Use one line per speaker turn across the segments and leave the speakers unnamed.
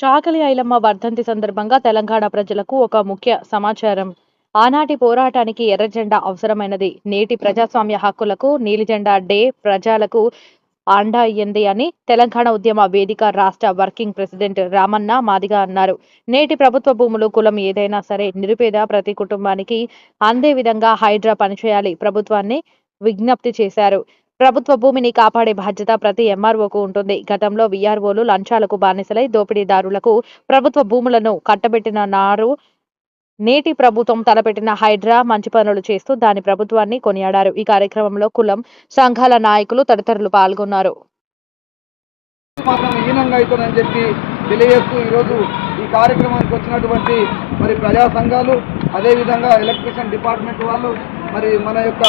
చాకలి ఐలమ్మ వర్ధంతి సందర్భంగా తెలంగాణ ప్రజలకు ఒక ముఖ్య సమాచారం. ఆనాటి పోరాటానికి ఎర్రజెండా అవసరమైనది. నేటి ప్రజాస్వామ్య హక్కులకు నీలిజెండా డే ప్రజలకు అండ అయ్యింది అని తెలంగాణ ఉద్యమ వేదిక రాష్ట్ర వర్కింగ్ ప్రెసిడెంట్ రామన్న మాదిగ అన్నారు. నేటి ప్రభుత్వ భూములు కులం ఏదైనా సరే నిరుపేద ప్రతి కుటుంబానికి అందే విధంగా హైడ్రా పనిచేయాలి ప్రభుత్వాన్ని విజ్ఞప్తి చేశారు. ప్రభుత్వ భూమిని కాపాడే బాధ్యత ప్రతి ఎంఆర్ఓకు ఉంటుంది. గతంలో వీఆర్ఓలు లంచాలకు బానిసలై దోపిడీదారులకు ప్రభుత్వ భూములను కట్టబెట్టిన నారు నేటి ప్రభుత్వం తలపెట్టిన హైడ్రా మంచి పనులు చేస్తూ దాని ప్రభుత్వాన్ని కొనియాడారు. ఈ కార్యక్రమంలో కులం సంఘాల నాయకులు తదితరులు పాల్గొన్నారు.
చెప్పి తెలియజేస్తూ ఈరోజు ఈ కార్యక్రమానికి వచ్చినటువంటి మరి ప్రజా సంఘాలు అదేవిధంగా ఎలక్ట్రిషియన్ డిపార్ట్మెంట్ వాళ్ళు మరి మన యొక్క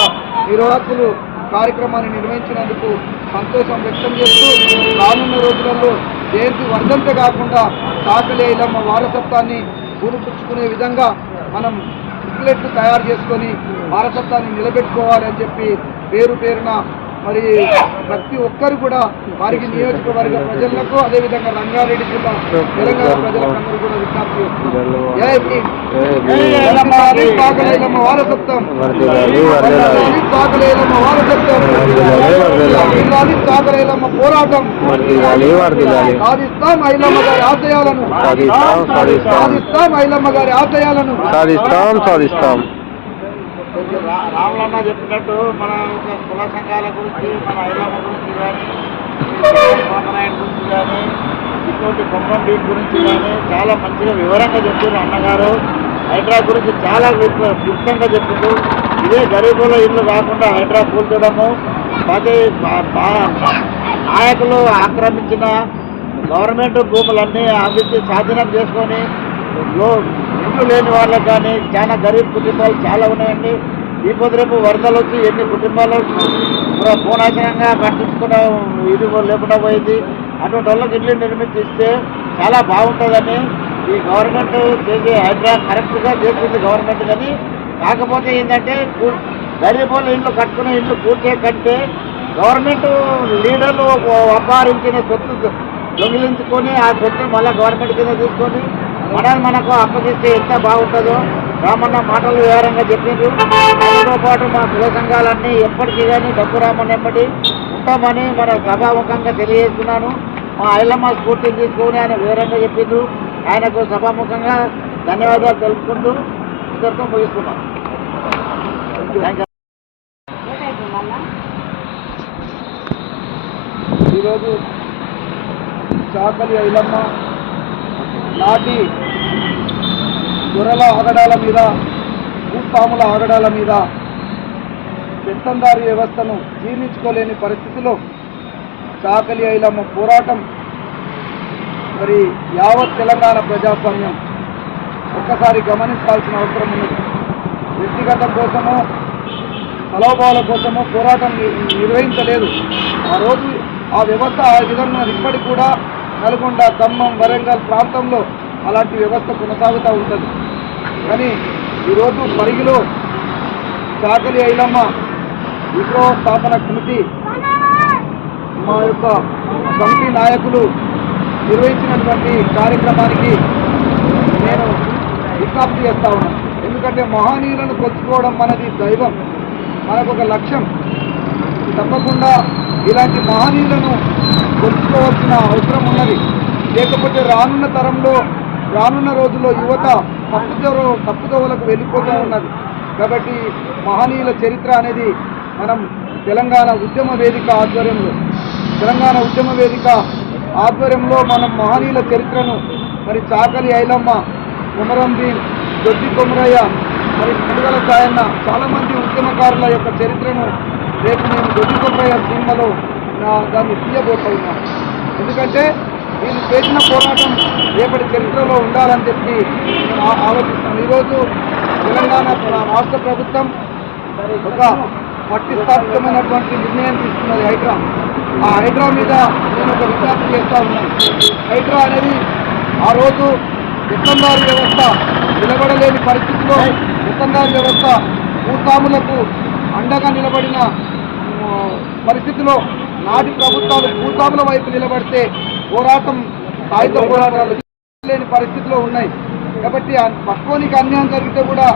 నిర్వాహకులు కార్యక్రమాన్ని నిర్వహించినందుకు సంతోషం వ్యక్తం చేస్తూ రానున్న రోజులలో జయంతి వర్ధంత కాకుండా సాకలి ఐలమ్మ వారసత్వాన్ని పూర్వపుచ్చుకునే విధంగా మనం బుక్లెట్లు తయారు చేసుకొని వారసత్వాన్ని నిలబెట్టుకోవాలని చెప్పి పేరు పేరున మరి ప్రతి ఒక్కరు కూడా వారికి నియోజకవర్గ ప్రజలకు అదేవిధంగా రంగారెడ్డి జిల్లా తెలంగాణ ప్రజలందరూ కూడా విజ్ఞప్తి చేస్తున్నారు వారసత్వం. సాకలైలమ్మ వారసత్వం. సాకలైలమ్మ పోరాటం. సాధిస్తాం ఐలమ్మ గారి ఆశయాలను.
సాధిస్తాం, సాధిస్తాం.
ఐలమ్మ గారి ఆశయాలను.
సాధిస్తాం సాధిస్తాం.
రాములన్న చెప్పినట్టు మన కుల సంఘాల గురించి మన ఐలమ్మ గురించి కానీ కోమనాయుడు గురించి కానీ ఇటువంటి కొమ్మం బీచ్ గురించి కానీ చాలా మంచిగా వివరంగా చెప్పారు అన్నగారు. హైడ్రా గురించి చాలా క్లుప్తంగా చెప్పిండు. ఇదే గరీబుల ఇల్లు కాకుండా హైడ్రా కూల్చడము. అదే నాయకులు ఆక్రమించిన గవర్నమెంట్ భూములన్నీ అభివృద్ధి స్వాధీనం చేసుకొని లో- ఇల్లు లేని వాళ్ళకి కానీ చాలా గరీబ్ కుటుంబాలు చాలా ఉన్నాయండి. ఈ రేపు వరదలు వచ్చి ఎన్ని కుటుంబాలు పుర- పూనాశనంగా పట్టించుకున్న ఇది లేకుండా పోయింది. అటువంటి వాళ్ళకి ఇల్లు నిర్మించి ఇస్తే చాలా బాగుంటుందని ఈ గవర్నమెంట్ చేసే హైదరాబాద్ కరెక్ట్గా చేస్తుంది గవర్నమెంట్ కానీ. కాకపోతే ఏంటంటే గరీబ్ ఇల్లు కట్టుకునే ఇల్లు పూర్తి కంటే గవర్నమెంట్ లీడర్లు అపహరించిన సొత్తు దొంగిలించుకొని ఆ సొత్తుని మళ్ళీ గవర్నమెంట్ కింద తీసుకొని మనల్ని మనకు అప్పగిస్తే ఎంత బాగుంటుందో రామన్న మాటలు వివరంగా చెప్పిండ్రు దానితో పాటు మా కుల సంఘాలన్నీ ఎప్పటికీ కానీ డబ్బు రామన్న ఎప్పటి ఉంటామని మన సభాముఖంగా తెలియజేస్తున్నాను. మా ఐలమ్మ స్ఫూర్తిని తీసుకొని ఆయన వివరంగా చెప్పిండ్రు ఆయనకు సభాముఖంగా ధన్యవాదాలు తెలుపుకుంటూ ఇద్దరితో ముగిస్తున్నాం.
ఈరోజు చాకలి ఐలమ్మ నాటి గొర్రెల ఆగడాల మీద భూస్వాముల ఆగడాల మీద పెత్తందారి వ్యవస్థను జీర్ణించుకోలేని పరిస్థితిలో చాకలి ఐలమ్మ పోరాటం మరి యావత్ తెలంగాణ ప్రజాస్వామ్యం ఒక్కసారి గమనించాల్సిన అవసరం ఉన్నది. వ్యక్తిగతం కోసమో మనోభావాల కోసమో పోరాటం నిర్వహించలేదు. ఆ రోజు ఆ వ్యవస్థ ఆ విధంగా ఇప్పటికి కూడా నల్గొండ ఖమ్మం వరంగల్ ప్రాంతంలో అలాంటి వ్యవస్థ కొనసాగుతూ ఉంటుంది. కానీ ఈరోజు పరిగిలో చాకలి ఐలమ్మ విగ్రహ స్థాపన కమిటీ మా యొక్క కమిటీ నాయకులు నిర్వహించినటువంటి కార్యక్రమానికి నేను విజ్ఞప్తి చేస్తా ఉన్నాను. ఎందుకంటే మహనీయులను కొలుచుకోవడం మనది దైవం మనకు ఒక లక్ష్యం. తప్పకుండా ఇలాంటి మహనీయులను కొలుచుకోవాల్సిన అవసరం ఉన్నది. లేకపోతే రానున్న తరంలో రానున్న రోజుల్లో యువత తప్పుదోవ తప్పుదోవలకు వెళ్ళిపోతూ ఉన్నది కాబట్టి మహనీయుల చరిత్ర అనేది మనం తెలంగాణ ఉద్యమ వేదిక ఆధ్వర్యంలో తెలంగాణ ఉద్యమ వేదిక ఆధ్వర్యంలో మనం మహనీయుల చరిత్రను మరి చాకలి ఐలమ్మ కుమరం భీం దొడ్డి కొమరయ్య మరి పండుగల సాయన్న చాలామంది ఉద్యమకారుల యొక్క చరిత్రను రేపు నేను దొడ్డి కొమరయ్య సినిమాలో నా దాన్ని తీయబోతున్నాను ఎందుకంటే వీళ్ళు చేసిన పోరాటం రేపటి చరిత్రలో ఉండాలని చెప్పి ఆలోచిస్తాం ఈరోజు తెలంగాణ రాష్ట్ర ప్రభుత్వం ఒక పట్టిస్థాపితమైనటువంటి నిర్ణయం తీసుకున్నది హైడ్రా. ఆ హైడ్రా మీద నేను ఒక విజ్ఞప్తి చేస్తా ఉన్నాను. హైడ్రా అనేది ఆ రోజు విత్తందారు వ్యవస్థ నిలబడలేని పరిస్థితిలో విత్తందారు వ్యవస్థ భూస్వాములకు అండగా నిలబడిన పరిస్థితిలో నాటి ప్రభుత్వాలు భూస్వాముల వైపు నిలబడితే పోరాటం సాయుధ పోరాటాలు లేని పరిస్థితిలో ఉన్నాయి. కాబట్టి పక్కోనికి అన్యాయం జరిగితే కూడా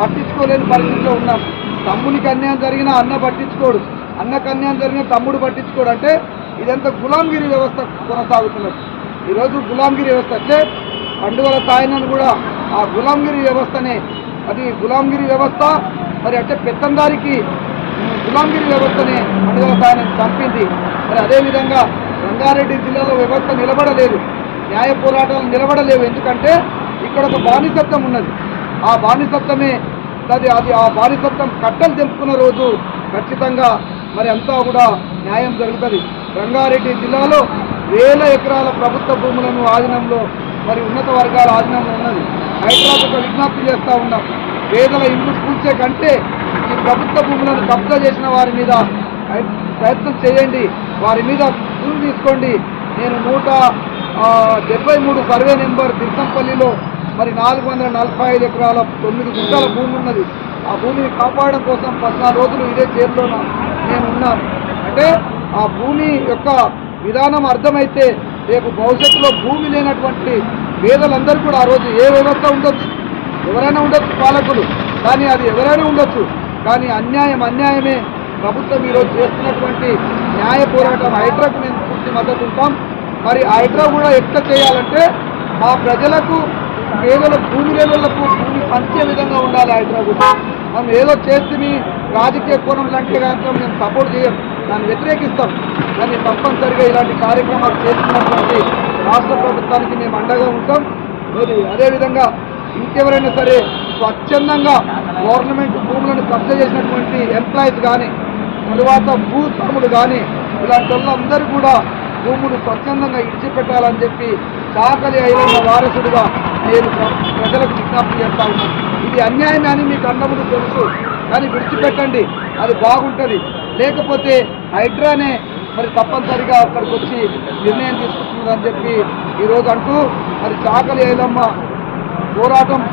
పట్టించుకోలేని పరిస్థితిలో ఉన్నాం. తమ్మునికి అన్యాయం జరిగినా అన్న పట్టించుకోడు. అన్నకు అన్యాయం జరిగినా తమ్ముడు పట్టించుకోడు. అంటే ఇదంతా గులాంగిరి వ్యవస్థ కొనసాగుతున్నది. ఈరోజు గులాంగిరి వ్యవస్థ అంటే పండుగల సాయనను కూడా ఆ గులాంగిరి వ్యవస్థనే. అది గులాంగిరి వ్యవస్థ మరి అంటే పెత్తందారికి గులాంగిరి వ్యవస్థనే పండుగల సాయనం చంపింది. మరి అదేవిధంగా రంగారెడ్డి జిల్లాలో వ్యవస్థ నిలబడలేదు. న్యాయ పోరాటాలు నిలబడలేవు. ఎందుకంటే ఇక్కడ ఒక బానిసత్వం ఉన్నది. ఆ బానిసత్వమే అది అది ఆ బానిసత్వం కట్టలు తెంపుకున్న రోజు ఖచ్చితంగా మరి అంతా కూడా న్యాయం జరుగుతుంది. రంగారెడ్డి జిల్లాలో వేల ఎకరాల ప్రభుత్వ భూములను ఆధీనంలో మరి ఉన్నత వర్గాల ఆధీనంలో ఉన్నది. హైదరాబాద్ ఒక విజ్ఞప్తి చేస్తూ ఉన్నాం. పేదల ఇల్లు కూల్చే కంటే ఈ ప్రభుత్వ భూములను కబ్జా చేసిన వారి మీద ప్రయత్నం చేయండి. వారి మీద భూమి తీసుకోండి. నేను నూట డెబ్బై మూడు సర్వే నెంబర్ దిర్సంపల్లిలో మరి నాలుగు వందల నలభై ఐదు ఎకరాల తొమ్మిది గుంటల భూమి ఉన్నది. ఆ భూమిని కాపాడడం కోసం పద్నాలుగు రోజులు ఇదే చేతిలో నేను ఉన్నాను. అంటే ఆ భూమి యొక్క విధానం అర్థమైతే రేపు భవిష్యత్తులో భూమి లేనటువంటి పేదలందరూ కూడా ఆ రోజు ఏ వ్యవస్థ ఉండొచ్చు? ఎవరైనా ఉండొచ్చు పాలకులు. కానీ అది ఎవరైనా ఉండొచ్చు. కానీ అన్యాయం అన్యాయమే. ప్రభుత్వం ఈరోజు చేస్తున్నటువంటి న్యాయ పోరాటం హైడ్రాకు మేము పూర్తి మద్దతు ఉంటాం. మరి హైడ్రా కూడా ఎట్లా చేయాలంటే మా ప్రజలకు పేదల భూమి లేనులకు భూమి పంచే విధంగా ఉండాలి హైడ్రా కూడా. మనం ఏదో చేస్తే రాజకీయ కోణం లాంటి కార్యక్రమం మేము సపోర్ట్ చేయం. దాన్ని వ్యతిరేకిస్తాం. దాన్ని తప్పనిసరిగా ఇలాంటి కార్యక్రమాలు చేస్తున్నటువంటి రాష్ట్ర ప్రభుత్వానికి మేము అండగా ఉంటాం. మరి అదేవిధంగా ఇంకెవరైనా సరే స్వచ్ఛందంగా గవర్నమెంట్ భూములను కబ్జా చేసినటువంటి ఎంప్లాయీస్ కానీ తరువాత భూస్వాములు కానీ ఇలాంటి వాళ్ళందరూ కూడా భూములు స్వచ్ఛందంగా ఇడిచిపెట్టాలని చెప్పి చాకలి అయిన వారసుడిగా నేను ప్ర- ప్రజలకు విజ్ఞప్తి చేస్తా ఉన్నాను ఇది అన్యాయం అని మీకు అన్నముడు తెలుసు. కానీ విడిచిపెట్టండి. అది బాగుంటుంది. లేకపోతే హైడ్రానే మరి తప్పనిసరిగా అక్కడికి వచ్చి నిర్ణయం తీసుకుంటుందని చెప్పి ఈరోజు అంటూ మరి చాకలి ఐలమ్మ పోరాటం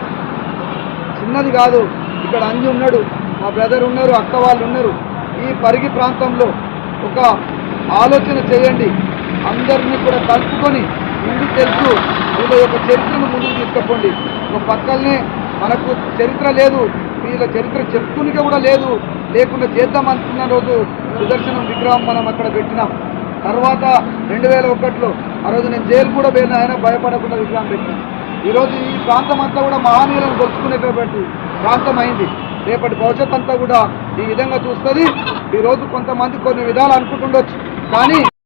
చిన్నది కాదు. ఇక్కడ అంజి ఉన్నాడు. మా బ్రదర్ ఉన్నారు అక్క వాళ్ళు ఉన్నారు. ఈ పరిగి ప్రాంతంలో ఒక ఆలోచన చేయండి. అందరినీ కూడా కలుపుకొని ముందు తెలుసు వీళ్ళ యొక్క చరిత్రను ముందుకు తీసుకుపోండి. ఒక పక్కనే మనకు చరిత్ర లేదు వీళ్ళ చరిత్ర చెప్పుకునిక కూడా లేదు. లేకుండా చేద్దాం అనుకున్న రోజు సుదర్శనం విగ్రహం మనం అక్కడ పెట్టినాం. తర్వాత రెండు వేల ఒకటిలో ఆ రోజు నేను జైలు కూడా పోయిన ఆయన భయపడకుండా విగ్రహం పెట్టినాం. ఈరోజు ఈ ప్రాంతం అంతా కూడా మహానీయులను గొలుచుకునేటటువంటి ప్రాంతం అయింది. రేపటి భవిష్యత్ అంతా కూడా ఈ విధంగా చూస్తుంది. ఈరోజు కొంతమంది కొన్ని విధాలు అనుకుంటుండొచ్చు. కానీ